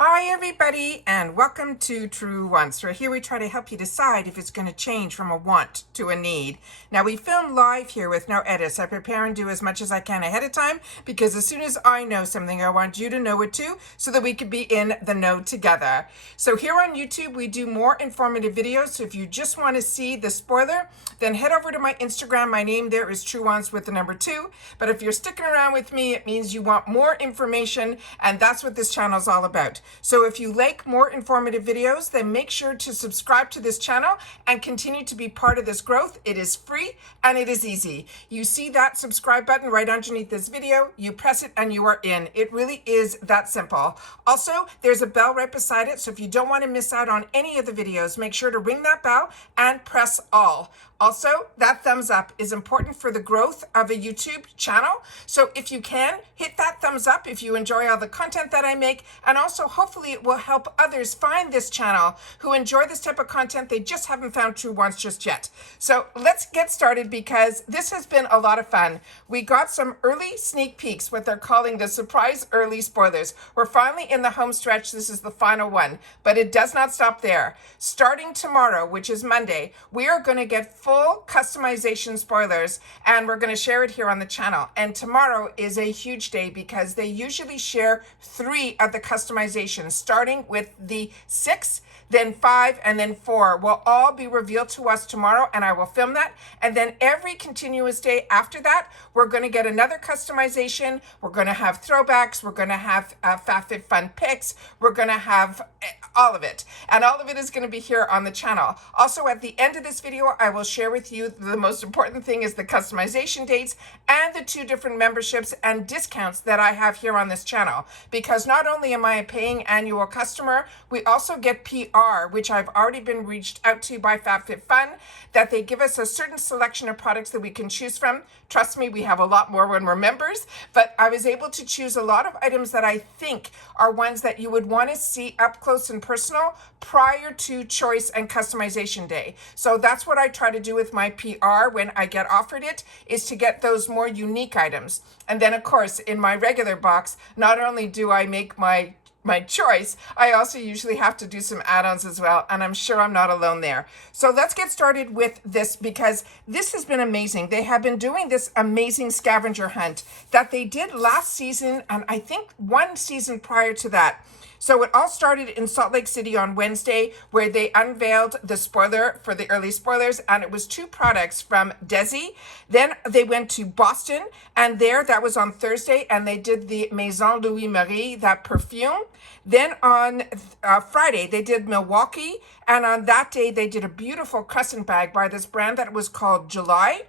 Hi everybody, and welcome to Truewants. So here we try to help you decide if it's going to change from a want to a need. Now we film live here with no edits. I prepare and do as much as I can ahead of time because as soon as I know something, I want you to know it too, so that we can be in the know together. So here on YouTube, we do more informative videos. So if you just want to see the spoiler, then head over to my Instagram. My name there is Truewants with the number 2. But if you're sticking around with me, it means you want more information, and that's what this channel is all about. So if you like more informative videos, then make sure to subscribe to this channel and continue to be part of this growth. It is free and it is easy. You see that subscribe button right underneath this video, you press it and you are in. It really is that simple. Also, there's a bell right beside it, so if you don't want to miss out on any of the videos, make sure to ring that bell and press all. Also, that thumbs up is important for the growth of a YouTube channel. So if you can, hit that thumbs up if you enjoy all the content that I make. And also, hopefully it will help others find this channel who enjoy this type of content. They just haven't found Truewants just yet. So let's get started because this has been a lot of fun. We got some early sneak peeks, what they're calling the surprise early spoilers. We're finally in the home stretch. This is the final one, but it does not stop there. Starting tomorrow, which is Monday, we are going to get full customization spoilers, and we're going to share it here on the channel. And tomorrow is a huge day because they usually share 3 of the customizations, starting with the 6, then 5, and then 4 will all be revealed to us tomorrow, and I will film that. And then every continuous day after that, we're going to get another customization. We're going to have throwbacks. We're going to have FabFitFun picks. We're going to have all of it. And all of it is going to be here on the channel. Also, at the end of this video, I will share with you the most important thing is the customization dates and the 2 different memberships and discounts that I have here on this channel. Because not only am I a paying annual customer, we also get PR, which I've already been reached out to by FabFitFun, that they give us a certain selection of products that we can choose from. Trust me, we have a lot more when we're members, but I was able to choose a lot of items that I think are ones that you would want to see up close and personal prior to choice and customization day. So that's what I try to do with my PR when I get offered it, is to get those more unique items. And then of course, in my regular box, not only do I make my choice, I also usually have to do some add-ons as well, and I'm sure I'm not alone there. So let's get started with this because this has been amazing. They have been doing this amazing scavenger hunt that they did last season, and I think 1 season prior to that. So it all started in Salt Lake City on Wednesday, where they unveiled the spoiler for the early spoilers, and it was 2 products from Desi. Then they went to Boston, and that was on Thursday, and they did the Maison Louis Marie, that perfume. Then on Friday, they did Milwaukee, and on that day, they did a beautiful crescent bag by this brand that was called July.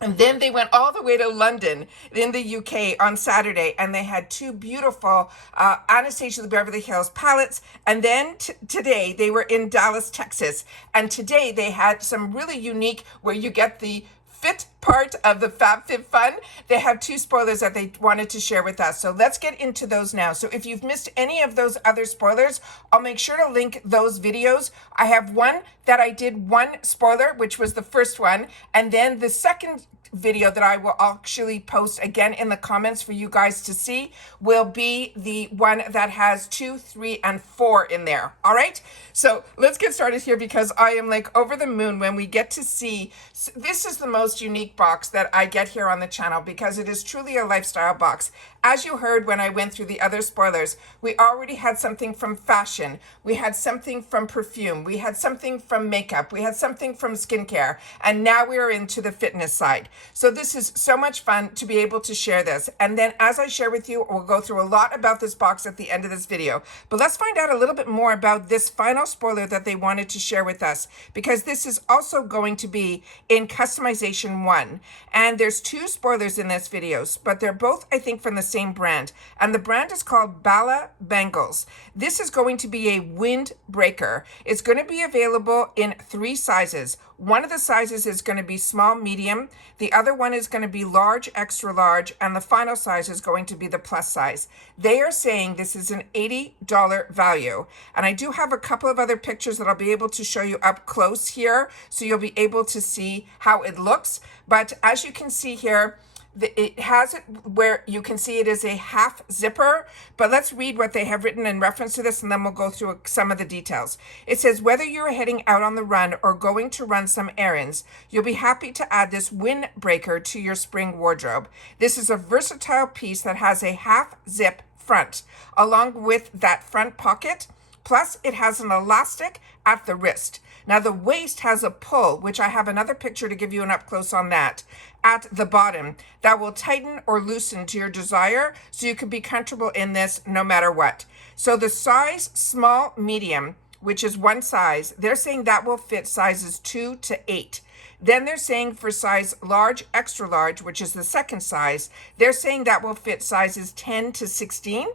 And then they went all the way to London in the UK on Saturday, and they had 2 beautiful Anastasia the Beverly Hills palettes. And then today they were in Dallas, Texas. And today they had some really unique, where you get the fit part of the FabFitFun. They have 2 spoilers that they wanted to share with us. So let's get into those now. So if you've missed any of those other spoilers, I'll make sure to link those videos. I have one that I did 1 spoiler, which was the first one. And then the second video that I will actually post again in the comments for you guys to see will be the one that has 2, 3, and 4 in there. All right, so let's get started here because I am like over the moon when we get to see. This is the most unique box that I get here on the channel because it is truly a lifestyle box. As you heard when I went through the other spoilers, we already had something from fashion, we had something from perfume, we had something from makeup, we had something from skincare, and now we are into the fitness side. So this is so much fun to be able to share this. And then as I share with you, we'll go through a lot about this box at the end of this video. But let's find out a little bit more about this final spoiler that they wanted to share with us, because this is also going to be in customization 1. And there's 2 spoilers in this video, but they're both, I think, from the same brand. And the brand is called Bala Bangles. This is going to be a windbreaker. It's going to be available in 3 sizes. One of the sizes is going to be small, medium. The other one is going to be large, extra large, and the final size is going to be the plus size. They are saying this is an $80 value. And I do have a couple of other pictures that I'll be able to show you up close here, so you'll be able to see how it looks. But as you can see here, It has it where you can see it is a half zipper, but let's read what they have written in reference to this, and then we'll go through some of the details. It says, whether you're heading out on the run or going to run some errands, you'll be happy to add this windbreaker to your spring wardrobe. This is a versatile piece that has a half zip front, along with that front pocket. Plus, it has an elastic at the wrist. Now, the waist has a pull, which I have another picture to give you an up close on that, at the bottom that will tighten or loosen to your desire, so you can be comfortable in this no matter what. So the size small, medium, which is one size, they're saying that will fit sizes 2 to 8. Then they're saying for size large, extra large, which is the second size, they're saying that will fit sizes 10 to 16.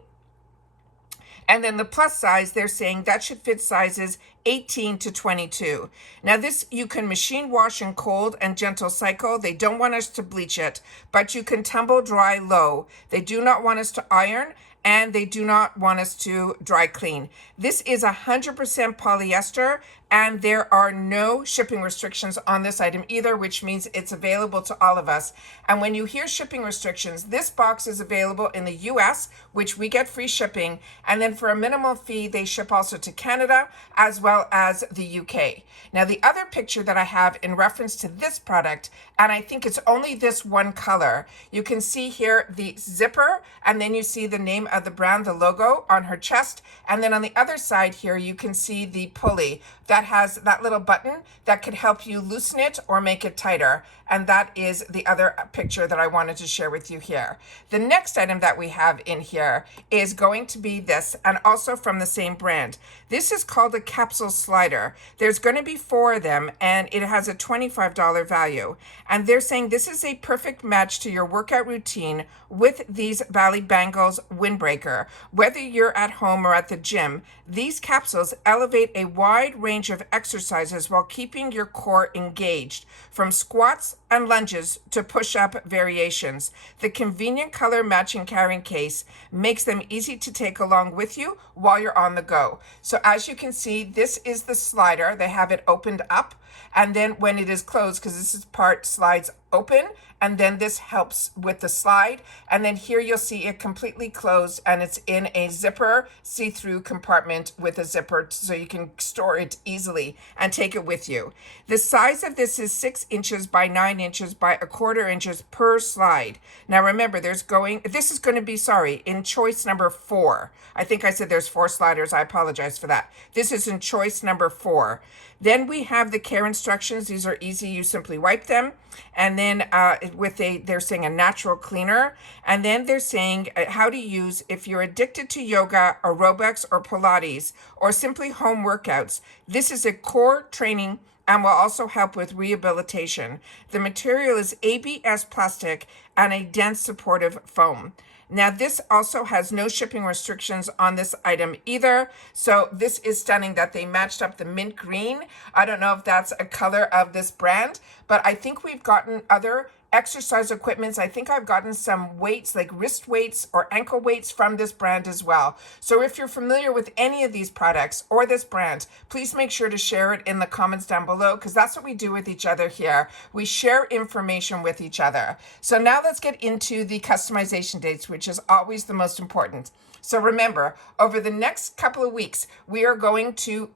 And then the plus size, they're saying that should fit sizes 18 to 22. Now this you can machine wash in cold and gentle cycle. They don't want us to bleach it, but you can tumble dry low. They do not want us to iron, and they do not want us to dry clean. This is 100% polyester, and there are no shipping restrictions on this item either, which means it's available to all of us. And when you hear shipping restrictions, this box is available in the US, which we get free shipping, and then for a minimal fee, they ship also to Canada as well as the UK. Now, the other picture that I have in reference to this product, and I think it's only this one color, you can see here the zipper, and then you see the name of the brand, the logo on her chest, and then on the other side here, you can see the pulley that has that little button that could help you loosen it or make it tighter. And that is the other picture that I wanted to share with you here. The next item that we have in here is going to be this, and also from the same brand. This is called a capsule slider. There's going to be 4 of them, and it has a $25 value. And they're saying this is a perfect match to your workout routine with these Bali Bangles windbreaker. Whether you're at home or at the gym, these capsules elevate a wide range of exercises while keeping your core engaged, from squats and lunges to push-up variations. The convenient color matching carrying case makes them easy to take along with you while you're on the go. So as you can see, this is the slider. They have it opened up, and then when it is closed, because this is part slides open, and then this helps with the slide, and then here you'll see it completely closed, and it's in a zipper see-through compartment with a zipper, so you can store it easily and take it with you. The size of this is 6 inches by 9 inches by 1/4 inches per slide. Now remember, this is going to be, in choice number 4. I think I said there's 4 sliders. I apologize for that. This is in choice number 4. Then we have the care instructions. These are easy. You simply wipe them. And then they're saying a natural cleaner. And then they're saying how to use if you're addicted to yoga, aerobics, or Pilates, or simply home workouts. This is a core training and will also help with rehabilitation. The material is ABS plastic and a dense supportive foam. Now, this also has no shipping restrictions on this item either. So this is stunning that they matched up the mint green. I don't know if that's a color of this brand, but I think we've gotten other exercise equipments. I think I've gotten some weights, like wrist weights or ankle weights, from this brand as well. So if you're familiar with any of these products or this brand, please make sure to share it in the comments down below, because that's what we do with each other here. We share information with each other. So now let's get into the customization dates, which is always the most important. So remember, over the next couple of weeks, we are going to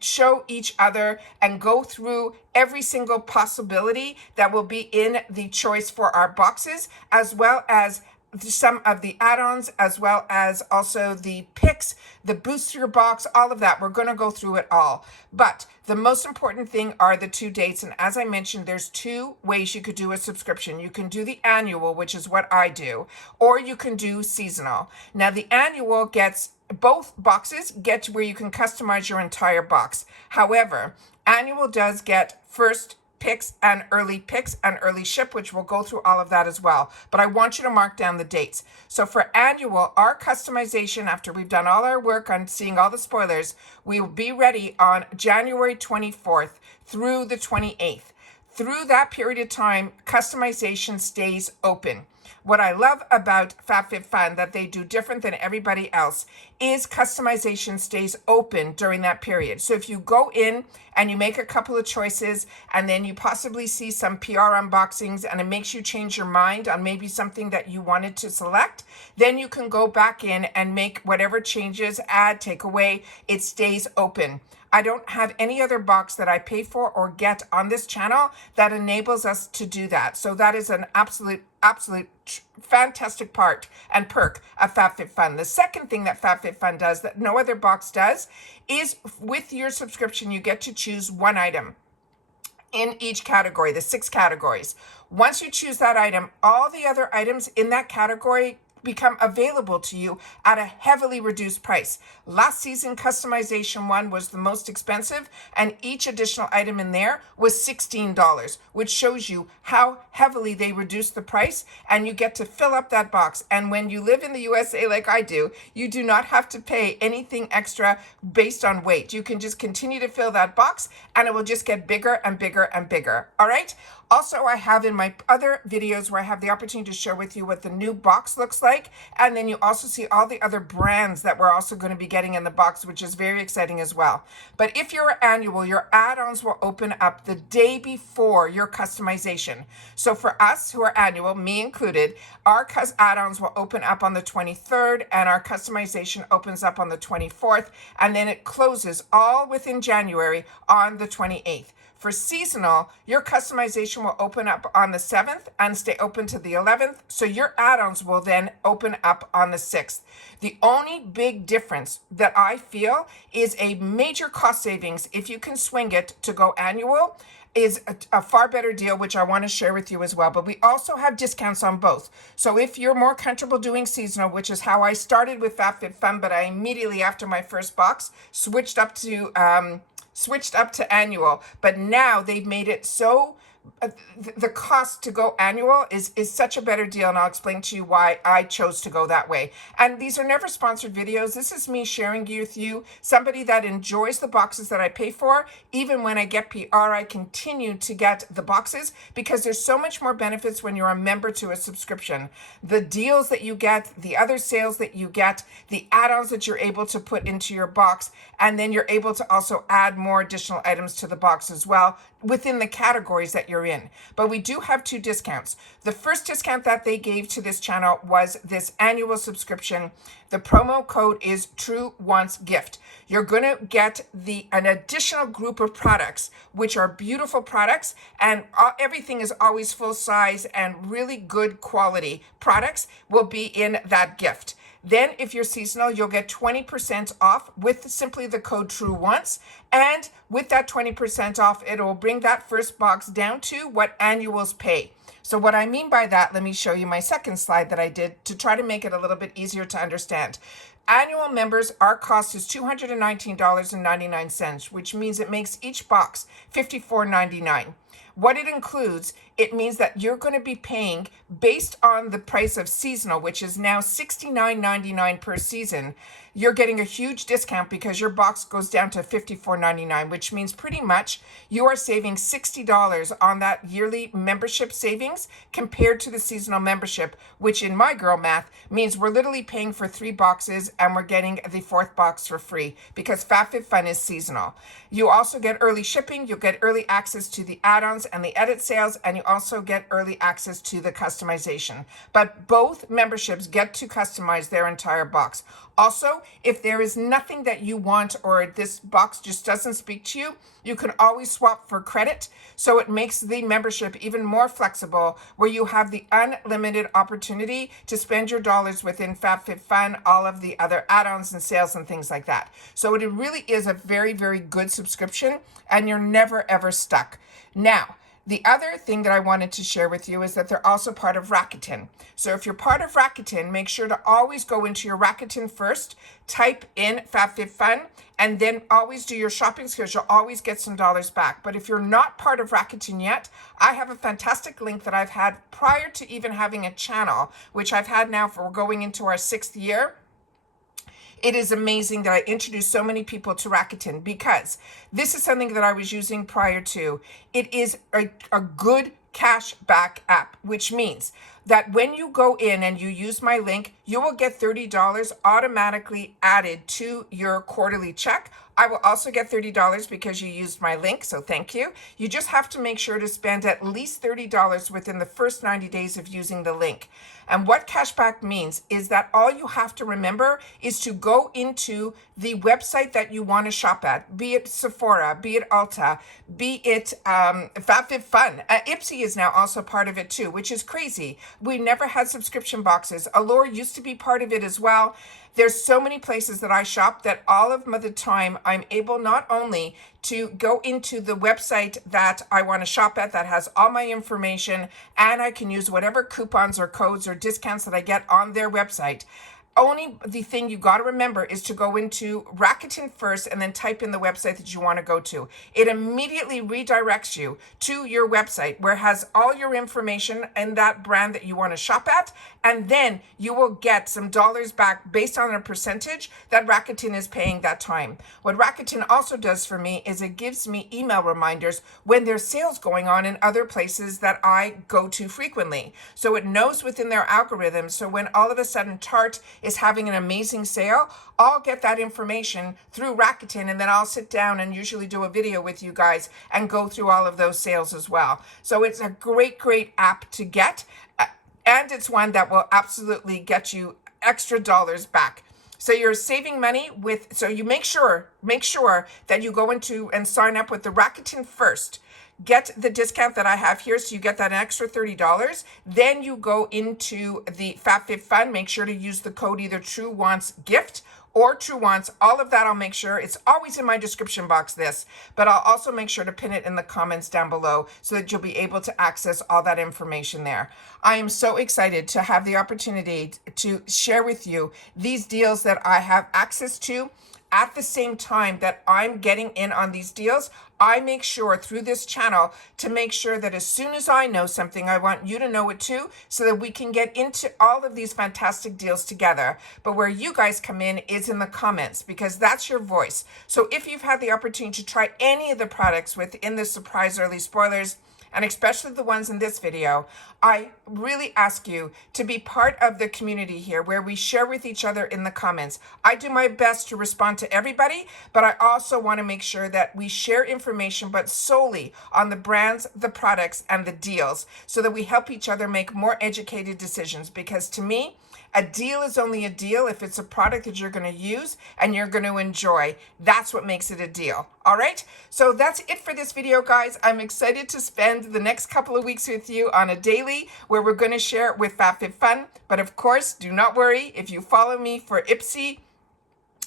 show each other and go through every single possibility that will be in the choice for our boxes, as well as some of the add-ons, as well as also the picks, the booster box, all of that. We're going to go through it all. But the most important thing are the 2 dates. And as I mentioned, there's 2 ways you could do a subscription. You can do the annual, which is what I do, or you can do seasonal. Now, the annual gets both boxes get where you can customize your entire box. However, annual does get first picks and early ship, which we'll go through all of that as well. But I want you to mark down the dates. So for annual, our customization, after we've done all our work on seeing all the spoilers, we will be ready on January 24th through the 28th. Through that period of time, customization stays open. What I love about FabFitFun that they do different than everybody else is customization stays open during that period. So if you go in and you make a couple of choices and then you possibly see some PR unboxings and it makes you change your mind on maybe something that you wanted to select, then you can go back in and make whatever changes, add, take away. It stays open. I don't have any other box that I pay for or get on this channel that enables us to do that. So that is an absolute fantastic part and perk of FabFitFun. The second thing that FabFitFun does that no other box does is with your subscription, you get to choose one item in each category, the 6 categories. Once you choose that item, all the other items in that category become available to you at a heavily reduced price. Last season, customization one was the most expensive, and each additional item in there was $16, which shows you how heavily they reduced the price, and you get to fill up that box. And when you live in the USA like I do, you do not have to pay anything extra based on weight. You can just continue to fill that box, and it will just get bigger and bigger and bigger. All right? Also, I have in my other videos where I have the opportunity to share with you what the new box looks like. And then you also see all the other brands that we're also going to be getting in the box, which is very exciting as well. But if you're annual, your add-ons will open up the day before your customization. So for us who are annual, me included, our add-ons will open up on the 23rd and our customization opens up on the 24th. And then it closes all within January on the 28th. For seasonal, your customization will open up on the 7th and stay open to the 11th. So your add-ons will then open up on the 6th. The only big difference that I feel is a major cost savings if you can swing it to go annual is a far better deal, which I want to share with you as well. But we also have discounts on both. So if you're more comfortable doing seasonal, which is how I started with FabFitFun, but I immediately after my first box switched up to annual, but now they've made it so the cost to go annual is such a better deal, and I'll explain to you why I chose to go that way. And these are never sponsored videos. This is me sharing with you, somebody that enjoys the boxes that I pay for. Even when I get PR, I continue to get the boxes because there's so much more benefits when you're a member to a subscription. The deals that you get, the other sales that you get, the add-ons that you're able to put into your box, and then you're able to also add more additional items to the box as well within the categories that you're in. But we do have 2 discounts. The first discount that they gave to this channel was this annual subscription. The promo code is Truewants Gift. You're going to get an additional group of products, which are beautiful products, and everything is always full size and really good quality products will be in that gift. Then if you're seasonal, you'll get 20% off with simply the code Truewants. And with that 20% off, it will bring that first box down to what annuals pay. So what I mean by that, let me show you my second slide that I did to try to make it a little bit easier to understand. Annual members, our cost is $219.99, which means it makes each box $54.99. What it includes, it means that you're going to be paying based on the price of seasonal, which is now $69.99 per season. You're getting a huge discount because your box goes down to $54.99, which means pretty much you are saving $60 on that yearly membership savings compared to the seasonal membership, which in my girl math means we're literally paying for 3 boxes and we're getting the 4th box for free because FabFitFun is seasonal. You also get early shipping, you'll get early access to the add-ons and the edit sales, and you also get early access to the customization. But both memberships get to customize their entire box. Also, if there is nothing that you want or this box just doesn't speak to you, you can always swap for credit. So it makes the membership even more flexible where you have the unlimited opportunity to spend your dollars within FabFitFun, all of the other add-ons and sales and things like that. So it really is a very, very good subscription and you're never ever stuck. Now, the other thing that I wanted to share with you is that they're also part of Rakuten. So if you're part of Rakuten, make sure to always go into your Rakuten first, type in FabFitFun, and then always do your shopping because you'll always get some dollars back. But if you're not part of Rakuten yet, I have a fantastic link that I've had prior to even having a channel, which I've had now for going into our 6th year. It is amazing that I introduced so many people to Rakuten because this is something that I was using prior to. It is a good cashback app, which means that when you go in and you use my link, you will get $30 automatically added to your quarterly check. I will also get $30 because you used my link, so thank you. You just have to make sure to spend at least $30 within the first 90 days of using the link. And what cashback means is that all you have to remember is to go into the website that you want to shop at, be it Sephora, be it Ulta, be it FabFitFun. Ipsy is now also part of it too, which is crazy. We never had subscription boxes. Allure used to be part of it as well. There's so many places that I shop that all of the time I'm able not only to go into the website that I want to shop at that has all my information, and I can use whatever coupons or codes or discounts that I get on their website. Only the thing you got to remember is to go into Rakuten first and then type in the website that you want to go to. It immediately redirects you to your website where it has all your information in that brand that you want to shop at, and then you will get some dollars back based on a percentage that Rakuten is paying that time. What Rakuten also does for me is it gives me email reminders when there's sales going on in other places that I go to frequently. So it knows within their algorithm, so when all of a sudden Tarte is having an amazing sale, I'll get that information through Rakuten, and then I'll sit down and usually do a video with you guys and go through all of those sales as well. So it's a great, great app to get, and it's one that will absolutely get you extra dollars back. So you're saving money so you make sure that you go into and sign up with the Rakuten first. Get the discount that I have here, so you get that extra $30. Then you go into the FabFitFun. Make sure to use the code either Truewants gift or Truewants. All of that I'll make sure. It's always in my description box, but I'll also make sure to pin it in the comments down below so that you'll be able to access all that information there. I am so excited to have the opportunity to share with you these deals that I have access to. At the same time that I'm getting in on these deals, I make sure through this channel to make sure that as soon as I know something, I want you to know it too, so that we can get into all of these fantastic deals together. But where you guys come in is in the comments, because that's your voice. So if you've had the opportunity to try any of the products within the surprise early spoilers, and especially the ones in this video, I really ask you to be part of the community here where we share with each other in the comments. I do my best to respond to everybody, but I also want to make sure that we share information, but solely on the brands, the products, and the deals, so that we help each other make more educated decisions. Because to me, a deal is only a deal if it's a product that you're going to use and you're going to enjoy. That's what makes it a deal. All right. So that's it for this video, guys. I'm excited to spend the next couple of weeks with you on a daily where we're going to share with FabFitFun. But of course, do not worry. If you follow me for Ipsy,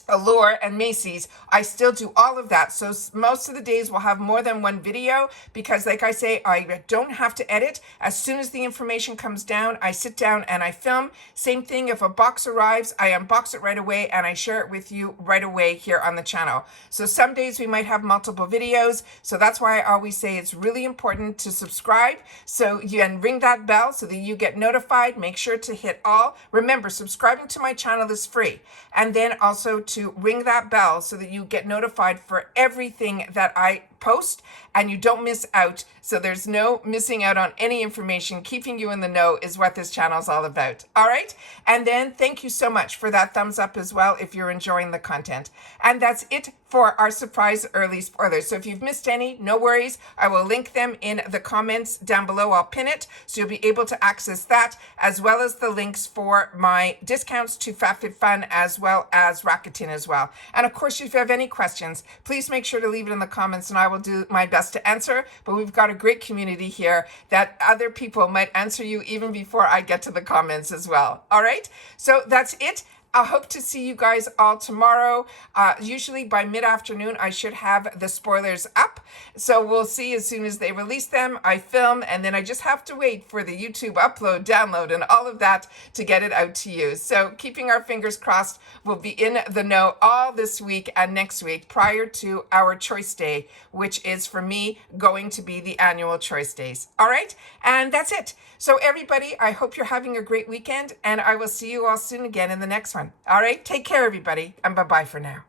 Allure, and Macy's, I still do all of that. So most of the days we'll have more than one video, because like I say, I don't have to edit. As soon as the information comes down, I sit down and I film. Same thing, if a box arrives, I unbox it right away and I share it with you right away here on the channel. So some days we might have multiple videos. So that's why I always say it's really important to subscribe, so you can ring that bell so that you get notified. Make sure to hit all. Remember, subscribing to my channel is free. And then also to ring that bell so that you get notified for everything that I post and you don't miss out. So there's no missing out on any information. Keeping you in the know is what this channel is all about. All right. And then thank you so much for that thumbs up as well if you're enjoying the content. And that's it for our surprise early spoilers. So if you've missed any, no worries. I will link them in the comments down below. I'll pin it so you'll be able to access that, as well as the links for my discounts to FabFitFun as well as Rakuten as well. And of course, if you have any questions, please make sure to leave it in the comments and I will do my best to answer. But we've got a great community here that other people might answer you even before I get to the comments as well. All right. So that's it. I hope to see you guys all tomorrow. Usually by mid-afternoon, I should have the spoilers up. So we'll see as soon as they release them. I film, and then I just have to wait for the YouTube upload, download, and all of that to get it out to you. So keeping our fingers crossed, we'll be in the know all this week and next week prior to our choice day, which is for me going to be the annual choice days. All right. And that's it. So everybody, I hope you're having a great weekend, and I will see you all soon again in the next one. All right. Take care, everybody. And bye-bye for now.